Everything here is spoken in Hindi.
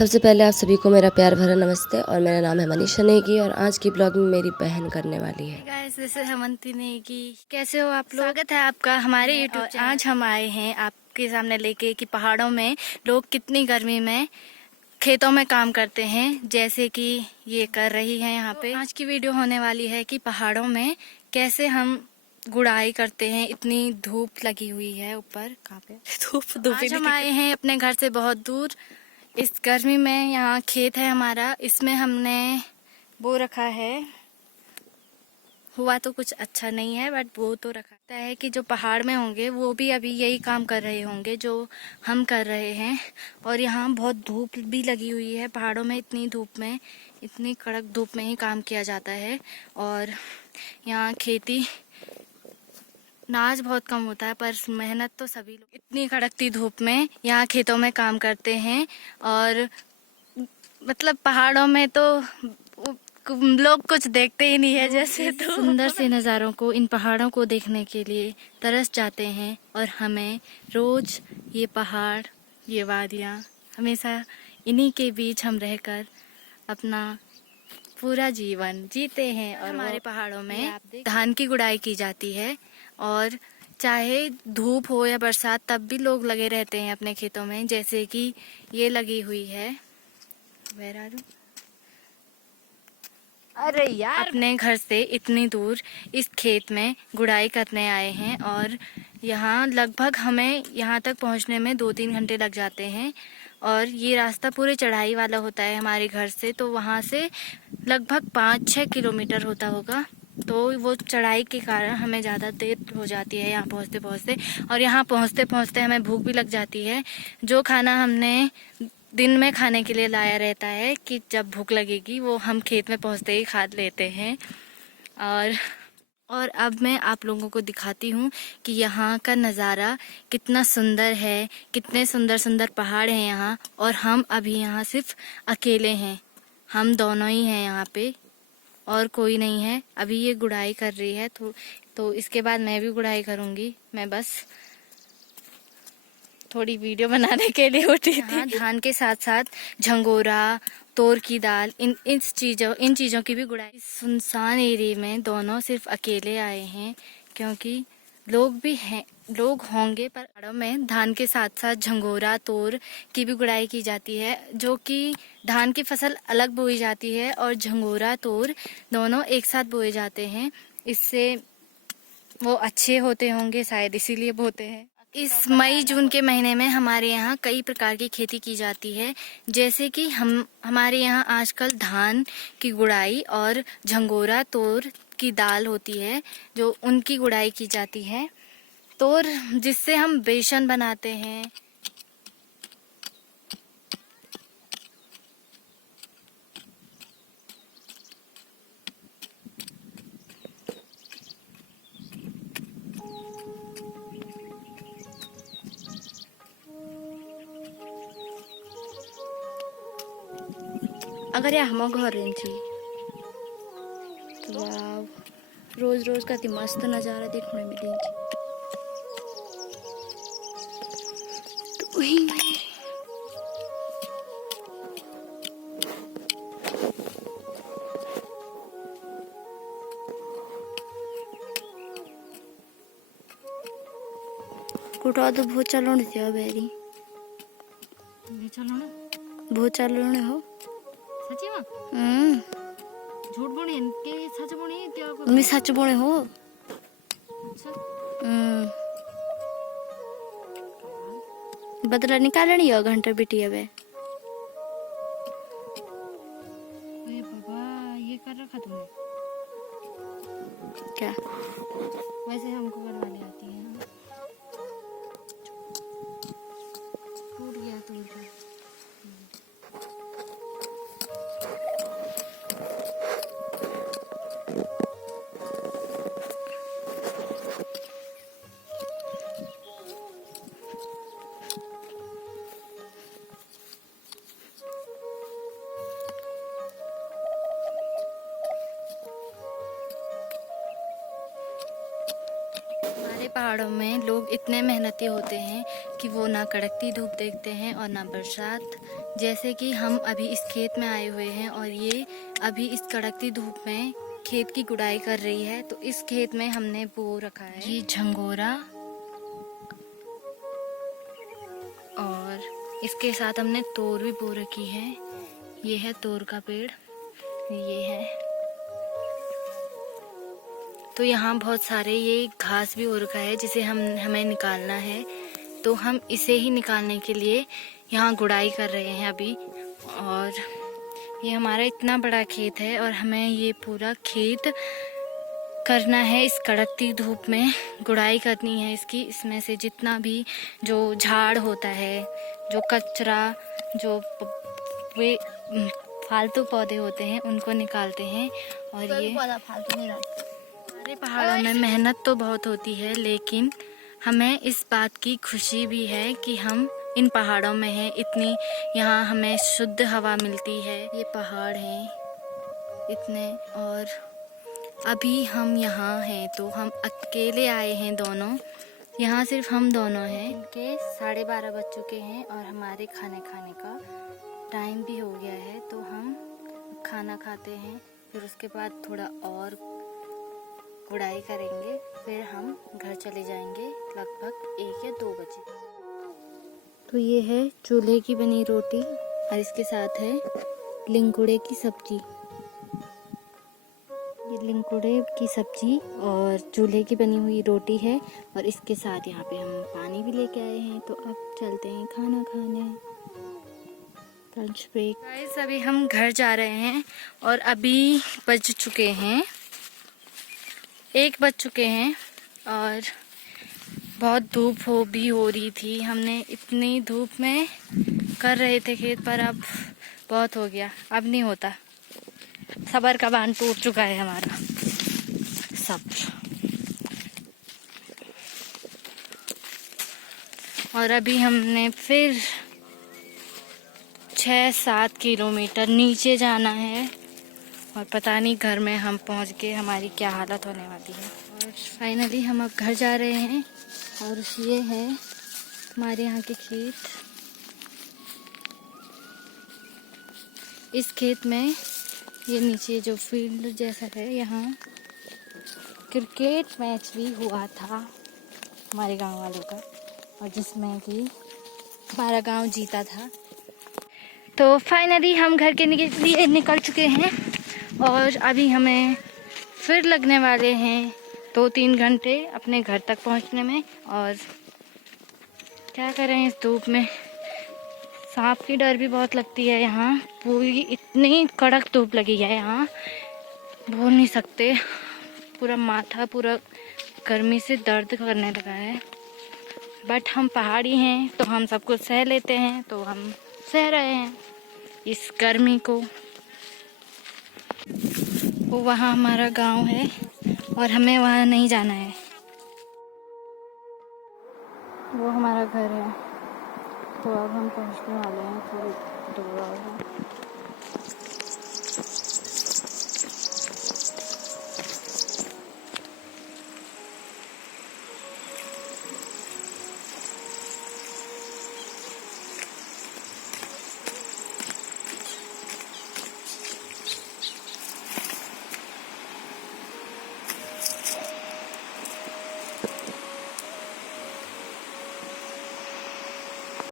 सबसे पहले आप सभी को मेरा प्यार भरा नमस्ते और मेरा नाम है मनीषा नेगी और आज की ब्लॉग में मेरी बहन करने वाली है। Guys, this is Hemanti Negi. कैसे हो आप लोग? स्वागत है आपका हमारे यूट्यूब चैनल। आज हम आए हैं आपके सामने लेके कि पहाड़ों में लोग कितनी गर्मी में खेतों में काम करते हैं, जैसे कि ये कर रही हैं यहाँ पे। आज की वीडियो होने वाली है कि पहाड़ों में कैसे हम गुड़ाई करते हैं। इतनी धूप लगी हुई है ऊपर। कहाँ पे धूप आज हम आए हैं अपने घर से बहुत दूर इस गर्मी में। यहाँ खेत है हमारा, इसमें हमने बो रखा है। हुआ तो कुछ अच्छा नहीं है, बट वो तो रखता है कि जो पहाड़ में होंगे वो भी अभी यही काम कर रहे होंगे जो हम कर रहे हैं। और यहाँ बहुत धूप भी लगी हुई है। पहाड़ों में इतनी धूप में, इतनी कड़क धूप में ही काम किया जाता है। और यहाँ खेती नाज बहुत कम होता है, पर मेहनत तो सभी लोग इतनी कड़कती धूप में यहाँ खेतों में काम करते हैं। और मतलब पहाड़ों में तो लोग कुछ देखते ही नहीं है, जैसे तो सुंदर से नज़ारों को, इन पहाड़ों को देखने के लिए तरस जाते हैं। और हमें रोज ये पहाड़, ये वादियाँ, हमेशा इन्हीं के बीच हम रहकर अपना पूरा जीवन जीते हैं। और हमारे पहाड़ों में धान की गुड़ाई की जाती है और चाहे धूप हो या बरसात तब भी लोग लगे रहते हैं अपने खेतों में। जैसे कि ये लगी हुई है, अरे यार, अपने घर से इतनी दूर इस खेत में गुड़ाई करने आए हैं। और यहाँ लगभग हमें यहाँ तक पहुँचने में 2-3 घंटे लग जाते हैं। और ये रास्ता पूरे चढ़ाई वाला होता है हमारे घर से, तो वहाँ से लगभग 5-6 किलोमीटर होता होगा। तो वो चढ़ाई के कारण हमें ज़्यादा देर हो जाती है यहाँ पहुँचते पहुँचते। और यहाँ पहुँचते पहुँचते हमें भूख भी लग जाती है। जो खाना हमने दिन में खाने के लिए लाया रहता है कि जब भूख लगेगी, वो हम खेत में पहुँचते ही खा लेते हैं। और अब मैं आप लोगों को दिखाती हूँ कि यहाँ का नज़ारा कितना सुंदर है, कितने सुंदर सुंदर पहाड़ हैं यहाँ। और हम अभी यहाँ सिर्फ अकेले हैं, हम दोनों ही हैं यहाँ पे और कोई नहीं है। अभी ये गुड़ाई कर रही है तो इसके बाद मैं भी गुड़ाई करूँगी। मैं बस थोड़ी वीडियो बनाने के लिए उठी थी। धान के साथ साथ झंगोरा, तोर की दाल, इन चीज़ों की भी गुड़ाई। सुनसान एरिया में दोनों सिर्फ अकेले आए हैं, क्योंकि लोग भी हैं, लोग होंगे, पर पहाड़ों में धान के साथ साथ झंगोरा, तोर की भी गुड़ाई की जाती है। जो कि धान की फसल अलग बोई जाती है और झंगोरा, तोर दोनों एक साथ बोए जाते हैं। इससे वो अच्छे होते होंगे शायद, इसीलिए बोते हैं। इस मई जून के महीने में हमारे यहाँ कई प्रकार की खेती की जाती है। जैसे कि हमारे यहाँ आजकल धान की गुड़ाई और झंगोरा, तोर की दाल होती है, जो उनकी गुड़ाई की जाती है। तोर जिससे हम बेसन बनाते हैं। अगर या हम घर तो रोज रोज का मस्त नज़ारा देखने मिले। तो कुटा तो बहुत चलोण थियो बेरी चलोण बहुत चलोण हो सच्ची में। झूठ बोले के सच बोले त्यो को मैं सच बोले हो। अच्छा बदला निकालनी हो घंटा बिटी अब। अरे बाबा, ये कर रखा तूने क्या? वैसे हमको करवाने आती है। टूट गया तुम तो। पहाड़ों में लोग इतने मेहनती होते हैं कि वो ना कड़कती धूप देखते हैं और ना बरसात, जैसे कि हम अभी इस खेत में आए हुए हैं और ये अभी इस कड़कती धूप में खेत की गुड़ाई कर रही है। तो इस खेत में हमने बो रखा है ये झंगोरा, और इसके साथ हमने तोर भी बो रखी है। ये है तोर का पेड़, ये है। तो यहाँ बहुत सारे ये घास भी हो रखा है जिसे हमें निकालना है। तो हम इसे ही निकालने के लिए यहाँ गुड़ाई कर रहे हैं अभी। और ये हमारा इतना बड़ा खेत है और हमें ये पूरा खेत करना है। इस कड़कती धूप में गुड़ाई करनी है इसकी। इसमें से जितना भी जो झाड़ होता है, जो कचरा, जो वे फालतू पौधे होते हैं उनको निकालते हैं। और ये फालतू नहीं रहता। हमारे पहाड़ों में मेहनत तो बहुत होती है, लेकिन हमें इस बात की खुशी भी है कि हम इन पहाड़ों में हैं। इतनी यहाँ हमें शुद्ध हवा मिलती है। ये पहाड़ हैं इतने, और अभी हम यहाँ हैं तो हम अकेले आए हैं दोनों। यहाँ सिर्फ हम दोनों हैं। इनके 12:30 बज चुके हैं और हमारे खाने का टाइम भी हो गया है। तो हम खाना खाते हैं, फिर उसके बाद थोड़ा और गुड़ाई करेंगे, फिर हम घर चले जाएंगे लगभग 1 या 2 बजे। तो ये है चूल्हे की बनी रोटी और इसके साथ है लिंकुड़े की सब्जी। ये लिंकुड़े की सब्जी और चूल्हे की बनी हुई रोटी है, और इसके साथ यहाँ पे हम पानी भी लेके आए हैं। तो अब चलते हैं खाना खाने, लंच ब्रेक। गाइस अभी हम घर जा रहे हैं और अभी बज चुके हैं 1 बज चुके हैं और बहुत धूप भी हो रही थी। हमने इतनी धूप में कर रहे थे खेत, पर अब बहुत हो गया, अब नहीं होता। सब्र का बांध टूट चुका है हमारा सब्र। और अभी हमने फिर 6-7 किलोमीटर नीचे जाना है और पता नहीं घर में हम पहुंच के हमारी क्या हालत होने वाली है। और फाइनली हम अब घर जा रहे हैं। और ये है हमारे यहाँ के खेत। इस खेत में ये नीचे जो फील्ड जैसा है, यहाँ क्रिकेट मैच भी हुआ था हमारे गांव वालों का, और जिसमें कि हमारा गांव जीता था। तो फाइनली हम घर के लिए निकल चुके हैं और अभी हमें फिर लगने वाले हैं 2-3 घंटे अपने घर तक पहुंचने में। और क्या करें, इस धूप में सांप की डर भी बहुत लगती है। यहाँ पूरी इतनी कड़क धूप लगी है, यहाँ बोल नहीं सकते। पूरा माथा पूरा गर्मी से दर्द करने लगा है। बट हम पहाड़ी हैं तो हम सब कुछ सह लेते हैं, तो हम सह रहे हैं इस गर्मी को। वो वहाँ हमारा गांव है और हमें वहाँ नहीं जाना है, वो हमारा घर है। तो अब हम पहुँचने वाले हैं थोड़ी दूर और।